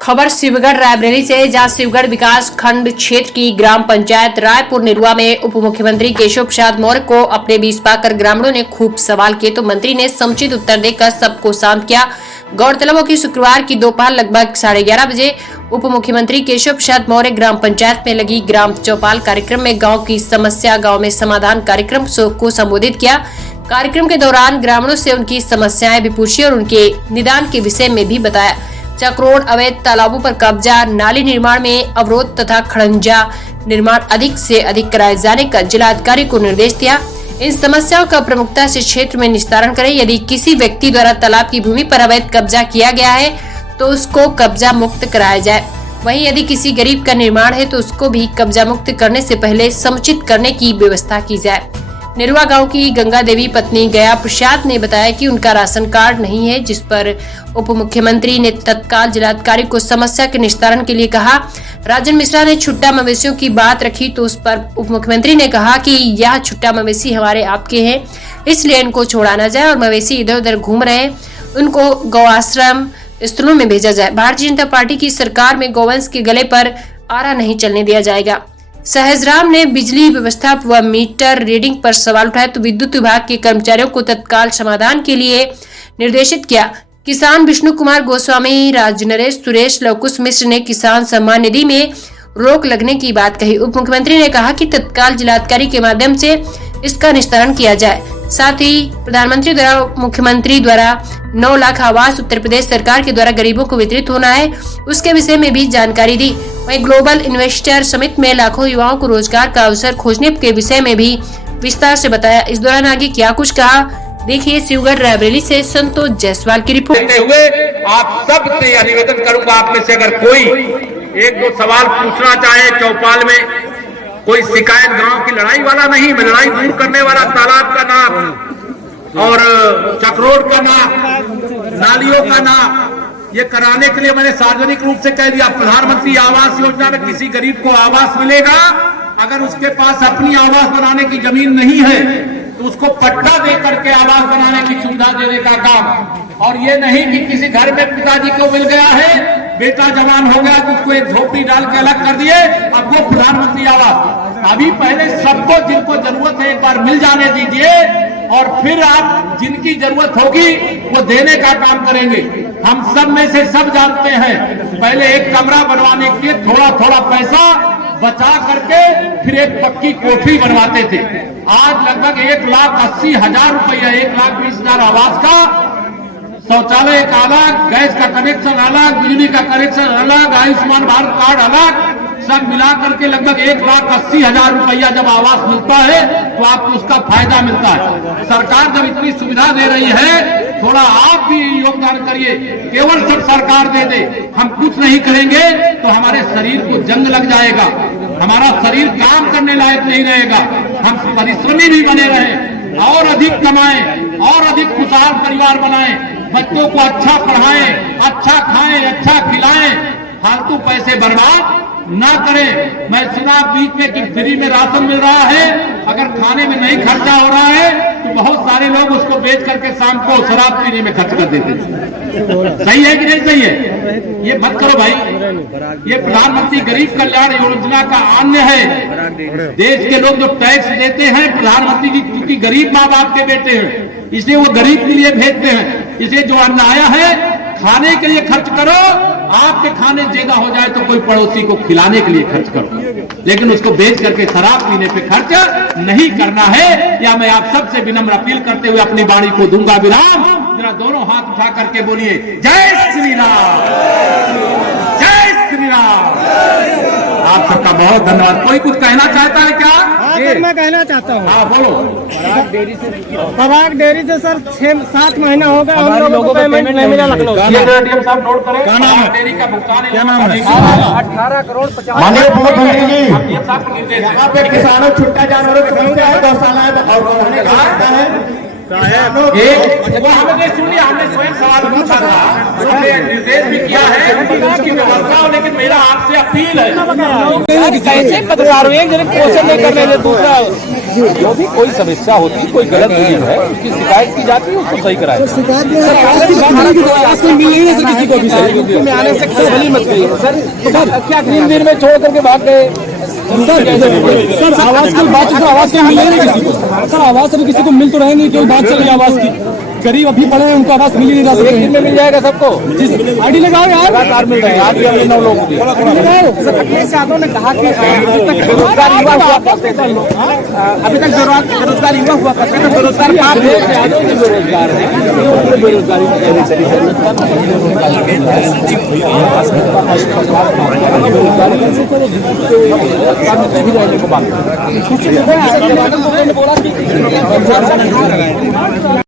खबर शिवगढ़ रायबरेली से, जहां शिवगढ़ विकास खंड क्षेत्र की ग्राम पंचायत रायपुर निरुआ में उप मुख्यमंत्री केशव प्रसाद मौर्य को अपने बीच पाकर ग्रामीणों ने खूब सवाल किए तो मंत्री ने समुचित उत्तर देकर सबको शांत किया। गौरतलब हो कि शुक्रवार की दोपहर लगभग 11:30 बजे उप मुख्यमंत्री केशव प्रसाद मौर्य ग्राम पंचायत में लगी ग्राम चौपाल कार्यक्रम में गाँव की समस्या गाँव में समाधान कार्यक्रम को संबोधित किया। कार्यक्रम के दौरान ग्रामीणों से उनकी समस्याएं भी पूछी और उनके निदान के विषय में भी बताया। चक्रोड़, अवैध तालाबों पर कब्जा, नाली निर्माण में अवरोध तथा खड़ंजा निर्माण अधिक से अधिक कराए जाने का जिलाधिकारी को निर्देश दिया। इन समस्याओं का प्रमुखता से क्षेत्र में निस्तारण करें। यदि किसी व्यक्ति द्वारा तालाब की भूमि पर अवैध कब्जा किया गया है तो उसको कब्जा मुक्त कराया जाए। वहीं यदि किसी गरीब का निर्माण है तो उसको भी कब्जा मुक्त करने से पहले समुचित करने की व्यवस्था की जाए। निरुआ गांव की गंगा देवी पत्नी गया प्रसाद ने बताया कि उनका राशन कार्ड नहीं है, जिस पर उप मुख्यमंत्री ने तत्काल जिलाधिकारी को समस्या के निस्तारण के लिए कहा। राजन मिश्रा ने छुट्टा मवेशियों की बात रखी तो उस पर उप मुख्यमंत्री ने कहा कि यह छुट्टा मवेशी हमारे आपके हैं, इसलिए इनको छोड़ा न जाए और मवेशी इधर उधर घूम रहे उनको गौ आश्रम स्थलों में भेजा जाए। भारतीय जनता पार्टी की सरकार में गौवंश के गले पर आरा नहीं चलने दिया जाएगा। सहजराम ने बिजली व्यवस्था व मीटर रीडिंग पर सवाल उठाए तो विद्युत विभाग के कर्मचारियों को तत्काल समाधान के लिए निर्देशित किया। किसान विष्णु कुमार गोस्वामी, राज नरेश, सुरेश, लवकुश मिश्र ने किसान सम्मान निधि में रोक लगने की बात कही। उप मुख्यमंत्री ने कहा कि तत्काल जिलाधिकारी के माध्यम से इसका निस्तारण किया जाए। साथ ही प्रधानमंत्री द्वारा मुख्यमंत्री द्वारा 9 लाख आवास उत्तर प्रदेश सरकार के द्वारा गरीबों को वितरित होना है, उसके विषय में भी जानकारी दी। वहीं ग्लोबल इन्वेस्टर समिट में लाखों युवाओं को रोजगार का अवसर खोजने के विषय में भी विस्तार से बताया। इस दौरान आगे क्या कुछ कहा, देखिए शिवगढ़ रायबरेली से संतोष जायसवाल की रिपोर्ट। देते हुए आप सबसे निवेदन करूंगा, आप में से अगर कोई एक दो सवाल पूछना चाहे चौपाल में, कोई शिकायत गांव की लड़ाई वाला नहीं, लड़ाई दूर करने वाला, तालाब का नाप और चक्रोड़ का नाप, नालियों का नाप, ये कराने के लिए मैंने सार्वजनिक रूप से कह दिया। प्रधानमंत्री आवास योजना में किसी गरीब को आवास मिलेगा, अगर उसके पास अपनी आवास बनाने की जमीन नहीं है तो उसको पट्टा दे करके आवास बनाने की सुविधा देने का काम। और ये नहीं कि किसी घर में पिताजी को मिल गया है, बेटा जवान हो गया तो उसको एक झोपड़ी डाल के अलग कर दिए, अब वो प्रधानमंत्री आवास। अभी पहले सबको जिनको जरूरत है एक बार मिल जाने दीजिए और फिर आप जिनकी जरूरत होगी वो देने का काम करेंगे। हम सब में से सब जानते हैं, पहले एक कमरा बनवाने के लिए थोड़ा थोड़ा पैसा बचा करके फिर एक पक्की कोठरी बनवाते थे। आज लगभग 1,80,000 रुपया, 1,20,000 आवास का, शौचालय का अलग, गैस का कनेक्शन अलग, बिजली का कनेक्शन अलग, आयुष्मान भारत कार्ड अलग, सब मिला करके लगभग 1,80,000 रुपया जब आवास मिलता है तो आपको उसका फायदा मिलता है। सरकार जब इतनी सुविधा दे रही है, थोड़ा आप भी योगदान करिए। केवल सिर्फ सरकार दे दे, हम कुछ नहीं करेंगे तो हमारे शरीर को जंग लग जाएगा, हमारा शरीर काम करने लायक नहीं रहेगा। हम परिश्रमी भी बने रहें और अधिक कमाएं और अधिक खुशहाल परिवार बनाएं, बच्चों को अच्छा पढ़ाएं, अच्छा खाएं, अच्छा खिलाएं, फालतू पैसे बर्बाद ना करें। मैं सुना बीच में कि फ्री में राशन मिल रहा है, अगर खाने में नहीं खर्चा हो रहा है तो बहुत सारे लोग उसको बेच करके शाम को शराब पीने में खर्च कर देते हैं। सही है कि नहीं सही है? ये मत करो भाई। ये प्रधानमंत्री गरीब कल्याण योजना का अन्य है। देश के लोग जो टैक्स देते हैं प्रधानमंत्री जी, क्योंकि गरीब माँ बाप के बेटे हैं, इसलिए वो गरीब के लिए भेजते हैं। इसलिए जो अन्न आया है खाने के लिए खर्च करो, आपके खाने जगह हो जाए तो कोई पड़ोसी को खिलाने के लिए खर्च करो, लेकिन उसको बेच करके शराब पीने पे खर्च नहीं करना है। या मैं आप सबसे विनम्र अपील करते हुए अपनी वाणी को दूंगा विराम। जरा दोनों हाथ उठा करके बोलिए जय श्री राम, जय श्री राम। आप सबका बहुत धन्यवाद। कोई कुछ कहना चाहता है क्या? सर मैं कहना चाहता हूँ। हाँ बोलो। पराग डेयरी से सर 6-7 महीना हो गए हम लोगों को पेमेंट नहीं मिला। लखनऊ डीएम साहब नोट करें, पराग डेयरी का भुगतान क्या नाम है? 18 करोड़ 50 माननीय मुख्यमंत्री जी, डीएम साहब को निर्देश यहाँ पे किसानों छुट्टा जानवरों के समस्या है, गौशाला है और उन्होंने कहा हमने सुनिए, हमने स्वयं सवाल पूछा था, हमने निर्देश भी किया है उसकी व्यवस्था हो, लेकिन मेरा आपसे अपील है। कैसे पत्रकारों एक जन क्वेश्चन नहीं करने ले दूसरा जो भी कोई समस्या होती कोई गलत चीज है उसकी शिकायत की जाती है उसको सही कराए। किसी को भी में आने से भली मत गई सर क्या 3 दिन में छोड़ करके भाग गए सर आवाज की बात तो आवाज क्या मिल नहीं किसी को सर आवाज अभी किसी को मिल तो रहे नहीं क्यों बात चल रही है आवाज की गरीब अभी पड़े हैं उनको आवाज मिल ही नहीं रहा। 1 दिन में मिल जाएगा सबको आईडी लगाओ यार लगातार मिल रहे हैं आज भी हमने 9 लोगों को सर अखिलेश यादव ने कहा कि बेरोजगार युवा हुआ करते थे अभी तक बेरोजगार युवा हुआ करते थे, बेरोजगार पाप है। यादव भी बेरोजगार है बेरोजगारी भी रहने को बात